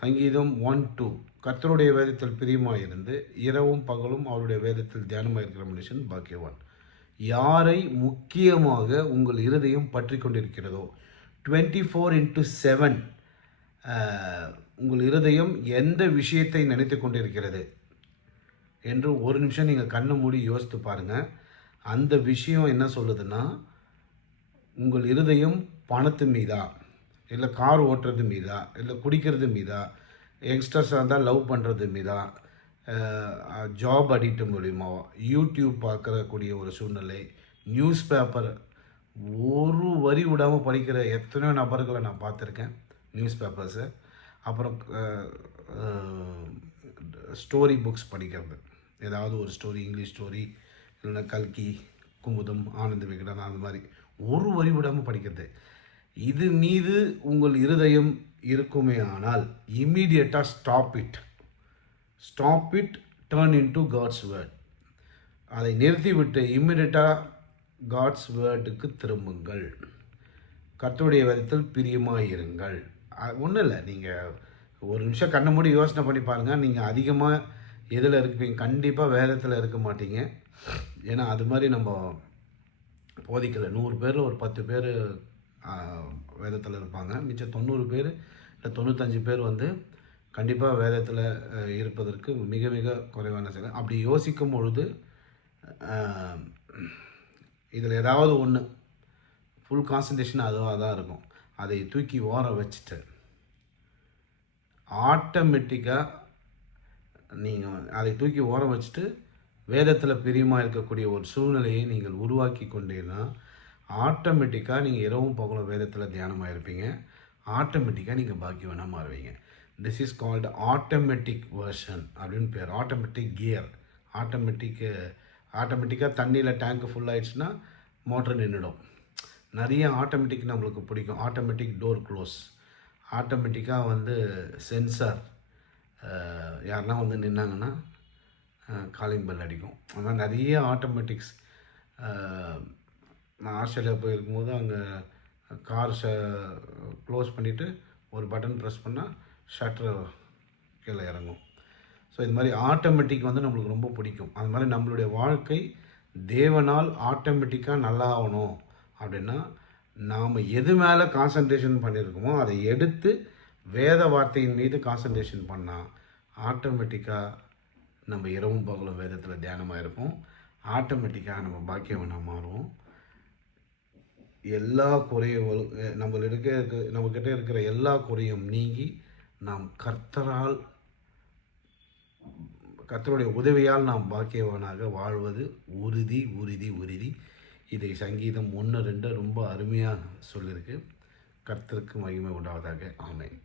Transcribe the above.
சங்கீதம் 1:2 கர்த்தருடைய வேதத்தில் பிரியமாயிருந்து இரவும் பகலும் அவருடைய வேதத்தில் தியானமாக இருக்கிற மனுஷன் பாக்கியவான். யாரை முக்கியமாக உங்கள் இருதயம் பற்றி கொண்டிருக்கிறதோ 24/7 உங்கள் இருதயம் எந்த விஷயத்தை நினைத்து கொண்டிருக்கிறது என்று ஒரு நிமிஷம் நீங்கள் கண்ணை மூடி யோசித்து பாருங்கள். அந்த விஷயம் என்ன சொல்லுதுன்னா, உங்கள் இருதயம் பணத்து மீதா, இல்லை கார் ஓட்டுறது மீதா, இல்லை குடிக்கிறது மீதா, யங்ஸ்டர்ஸாக இருந்தால் லவ் பண்ணுறது மீதா, ஜாப் அடிக்ட் மூலிமா, யூடியூப் பார்க்கக்கூடிய ஒரு சூழ்நிலை, நியூஸ் பேப்பர் ஒரு வரி விடாமல் படிக்கிற எத்தனையோ நபர்களை நான் பார்த்துருக்கேன். நியூஸ் பேப்பர்ஸை, அப்புறம் ஸ்டோரி புக்ஸ் படிக்கிறது, ஏதாவது ஒரு ஸ்டோரி, இங்கிலீஷ் ஸ்டோரி, இல்லைன்னா கல்கி, குமுதம், ஆனந்த விகடன், அந்த மாதிரி ஒரு வரி விடாமல் படிக்கிறது. இது மீது உங்கள் இருதயம் இருக்குமே ஆனால் இம்மீடியட்டாக stop it, turn into god's word. அதை நிறுத்திவிட்டு இம்மீடியட்டாக காட்ஸ் வேர்டுக்கு திரும்புங்கள். கர்த்தருடைய வேதத்தில் பிரியமாக இருங்கள். ஒன்றும் இல்லை, நீங்கள் ஒரு நிமிஷம் கண்ணை மூடி யோசனை பண்ணி பாருங்கள். நீங்கள் அதிகமாக எதில் இருப்பீங்க? கண்டிப்பாக வேதத்தில் இருக்க மாட்டீங்க. ஏன்னா அது மாதிரி நம்ம போதிக்கலை. 100 பேரில் ஒரு 10 பேர் வேதத்தில் இருப்பாங்க. மிச்சம் 90 பேர் இல்லை 95 பேர் வந்து கண்டிப்பாக வேதத்தில் இருப்பதற்கு மிக மிக குறைவான சில. அப்படி யோசிக்கும் பொழுது இதில் ஏதாவது ஒன்று ஃபுல் கான்சன்ட்ரேஷன் அதுவாக தான் இருக்கும். அதை தூக்கி ஓர வச்சுட்டு ஆட்டோமேட்டிக்காக நீங்கள் அதை தூக்கி ஓரம் வச்சுட்டு வேதத்தில் பிரியமாக இருக்கக்கூடிய ஒரு சூழ்நிலையை நீங்கள் உருவாக்கி கொண்டீங்கன்னா ஆட்டோமேட்டிக்காக நீங்கள் இரவும் பகலும் வேதத்தில் தியானமாக இருப்பீங்க. ஆட்டோமேட்டிக்காக நீங்கள் பாக்கியவனாக மாறுவீங்க. This is called automatic version அப்படின்னு பேர். Automatic gear. ஆட்டோமேட்டிக்காக தண்ணியில் டேங்க்கு ஃபுல் ஆகிடுச்சுன்னா மோட்டர் நின்றுடும். நிறைய ஆட்டோமேட்டிக் நம்மளுக்கு பிடிக்கும். ஆட்டோமேட்டிக் டோர் க்ளோஸ், ஆட்டோமேட்டிக்காக வந்து சென்சார், யாருன்னா வந்து நின்னாங்கன்னா காலிங் பெல் அடிக்கும். அந்த மாதிரி நிறைய ஆட்டோமேட்டிக்ஸ். நான் ஆஸ்திரேலியா போயிருக்கும்போது அங்கே கார் க்ளோஸ் பண்ணிவிட்டு ஒரு பட்டன் ப்ரெஸ் பண்ணால் ஷட்டர் கீழே இறங்கும். ஸோ இது மாதிரி ஆட்டோமேட்டிக் வந்து நம்மளுக்கு ரொம்ப பிடிக்கும். அது மாதிரி நம்மளுடைய வாழ்க்கை தேவனால் ஆட்டோமேட்டிக்காக நல்லா ஆகணும் அப்படின்னா நாம் எது மேலே கான்சன்ட்ரேஷன் பண்ணியிருக்கோமோ அதை எடுத்து வேத வார்த்தையின் மீது கான்சன்ட்ரேஷன் பண்ணால் ஆட்டோமேட்டிக்காக நம்ம இரவும் பகலும் வேதத்தில் தியானமாக இருப்போம். ஆட்டோமேட்டிக்காக நம்ம பாக்கியவனாக மாறுவோம். எல்லா குறையும் நம்மக்கிட்ட இருக்கிற எல்லா குறையும் நீங்கி நாம் கர்த்தருடைய உதவியால் நாம் பாக்கியவனாக வாழ்வது உறுதி. இதை சங்கீதம் 1:2 ரொம்ப அருமையாக சொல்லியிருக்கு. கர்த்தருக்கு மகிமை உண்டாவதாக. ஆமென்.